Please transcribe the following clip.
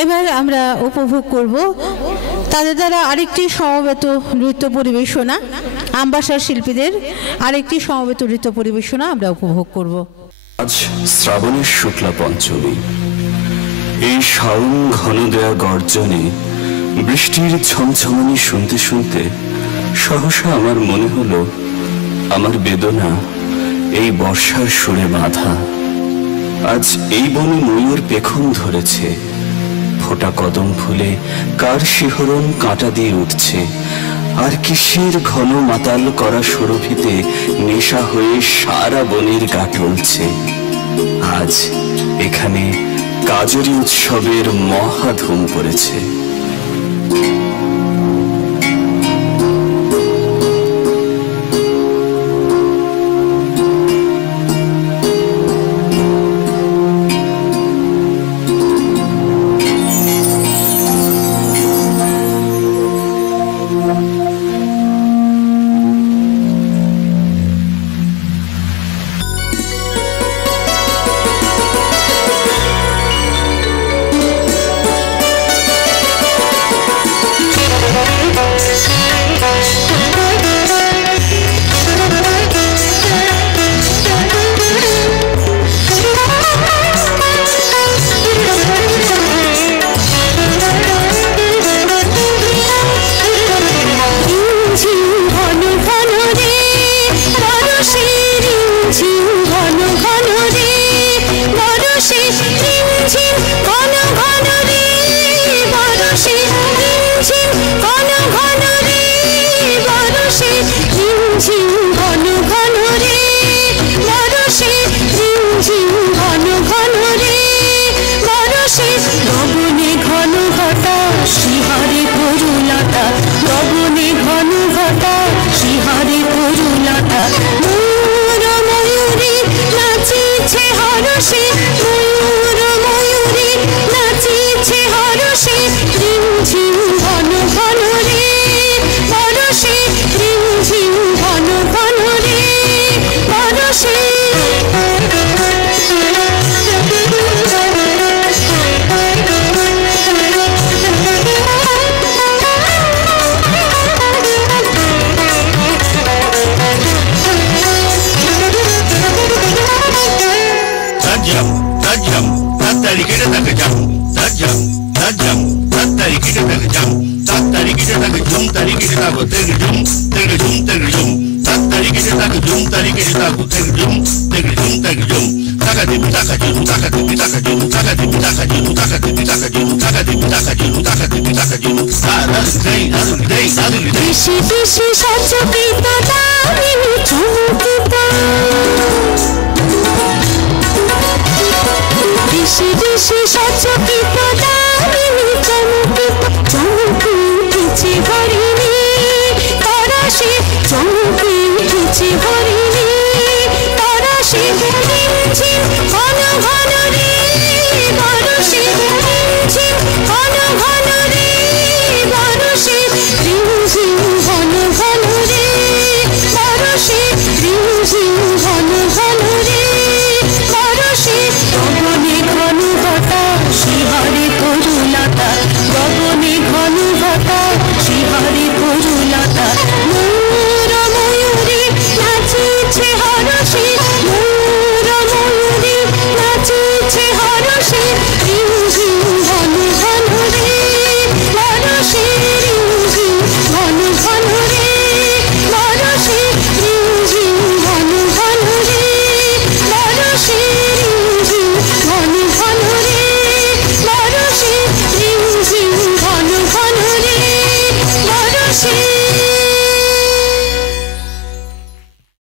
এবার আমরা উপভোগ করব তাদের দ্বারা আরেকটি সমবেত নৃত্য পরিবেশনা, আমবাসার শিল্পীদের আরেকটি সমবেত নৃত্য পরিবেশনা আমরা উপভোগ করব। আজ শ্রাবণের শুক্লা পঞ্চমী, এই শাওন ঘন দেয়া গর্জনে বৃষ্টির ঝমঝমানি শুনতে শুনতে সহসা আমার মনে হলো আমার বেদনা এই বর্ষার সুরে বাঁধা। আজ এই বনে ময়ূর পেখম ধরেছে, ফোটা কদম ফুলে কার শিহরণ কাঁটা দিয়ে উঠছে, আর কিসের ঘন মাতাল করা সুরভিতে নেশা হয়ে সারা বনের গা টলছে। আজ এখানে কাজরি উৎসবের মহাধুম পড়েছে। চমকে